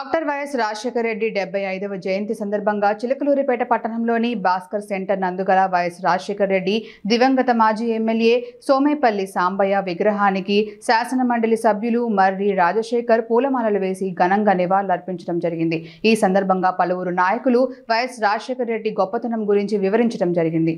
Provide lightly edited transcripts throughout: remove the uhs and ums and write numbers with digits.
Doctor YS Rajasekhara Reddy 75వ జయంతి సందర్భంగా చిలకలూరిపేట పట్టణంలోని Bhaskar centre నందుగల YS Rajasekhara Reddy దివంగత మాజీ ఎమ్మెల్యే సోమేపల్లి సాంబయ్య విగ్రహానికి శాసన మండలి సభ్యులు మర్రి రాజశేఖర్ పూలమాలలు వేసి ఘనంగా నివాళులర్పించడం జరిగింది। ఈ సందర్భంగా పలువురు నాయకులు వైఎస్ రాజశేఖర రెడ్డి గొప్పతనం గురించి వివరించడం జరిగింది।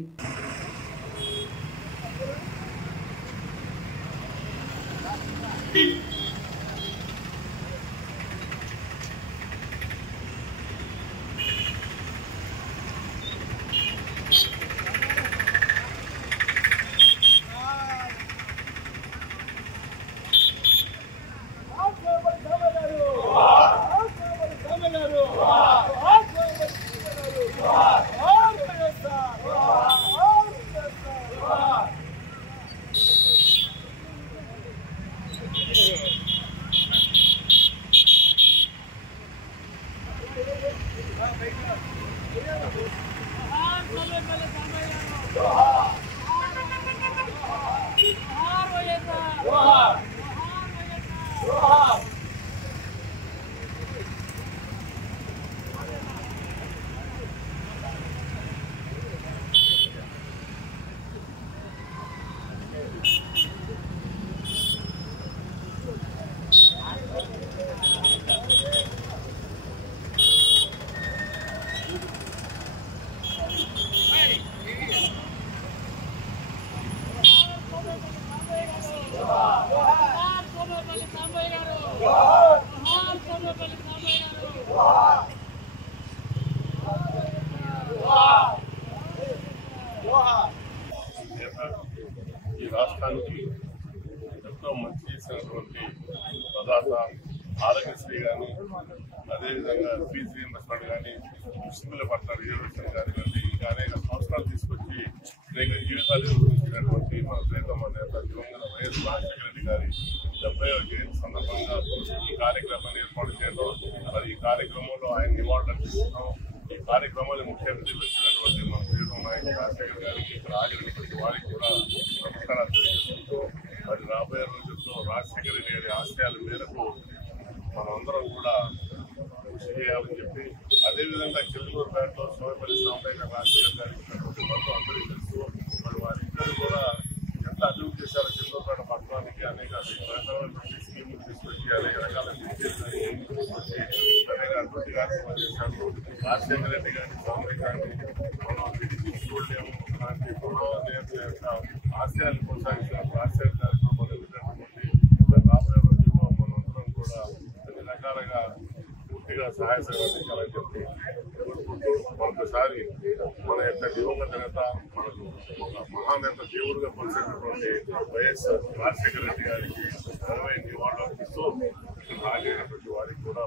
ఈ రాష్ట్రానికి ఎంతో మంచి చేసినటువంటి ప్రదాత ఆరోగ్యశ్రీ కానీ, అదేవిధంగా ఫీజు రీయింబర్స్మెంట్ కానీ, మున్సిపల్ పట్ల రిజర్వేషన్ కానీ ఇంకా అనేక సంవత్సరాలు తీసుకొచ్చి అనేక జీవితాలు ఎదుర్కొంటున్నటువంటి మన ప్రియతమ నేత దివంగత వైఎస్ రాజశేఖర రెడ్డి గారి 70వ జయంతి సందర్భంగా ఈ కార్యక్రమాన్ని ఏర్పాటు చేయడం, మరి ఈ కార్యక్రమంలో ఆయన నివాళులు అర్పిస్తున్నాం। ఈ కార్యక్రమాన్ని ముఖ్య అతిథిగా వచ్చినటువంటి మన ప్రియతమ నాయకుడు రాజశేఖర్ గారికి, ఇక్కడ ఆగినటువంటి వారికి కూడా నమస్కారాలు తెలియజేస్తూ, మరి రాబోయే రోజుల్లో రాజశేఖర రెడ్డి గారి ఆశయాల మేరకు మనమందరం కూడా కృషి చేయాలని చెప్పి, అదేవిధంగా చిలకలూరిపేటలో సోమేపల్లి సాంబయ్య రాజశేఖర్ గారికి మొత్తం అందరికీ తెలుసు। మరి వారిద్దరు కూడా ఎంత అభివృద్ధి చేశారో చిలకలూరిపేట పట్టణానికి అనేక రకమైనటువంటి స్కీములు తీసుకొచ్చి, అనేక రకాల తీసుకొచ్చి అనేక అభివృద్ధి కార్యక్రమాలు చేశారు। రాజశేఖర రెడ్డి గారిని, సాంబయ్య గారిని మనం విడిచి చూడలేము। అలాంటి ఎన్నో ఆశయాన్ని కొనసాగించిన రాజశేఖర గారితో మొదలుపెట్టినటువంటి రాబోయే రోజుల్లో మనందరం కూడా అన్ని రకాలుగా పూర్తిగా సహాయ సహకరించాలని చెప్పి కోరుకుంటూ, మరొకసారి మన యొక్క దివంగత నేత, మనకు ఒక మహానేత దేవుడుగా కొలిసినటువంటి వైఎస్ రాజశేఖర రెడ్డి గారికి ఘనమైన నివాళులు అర్పిస్తూ రాజైనటువంటి వారికి కూడా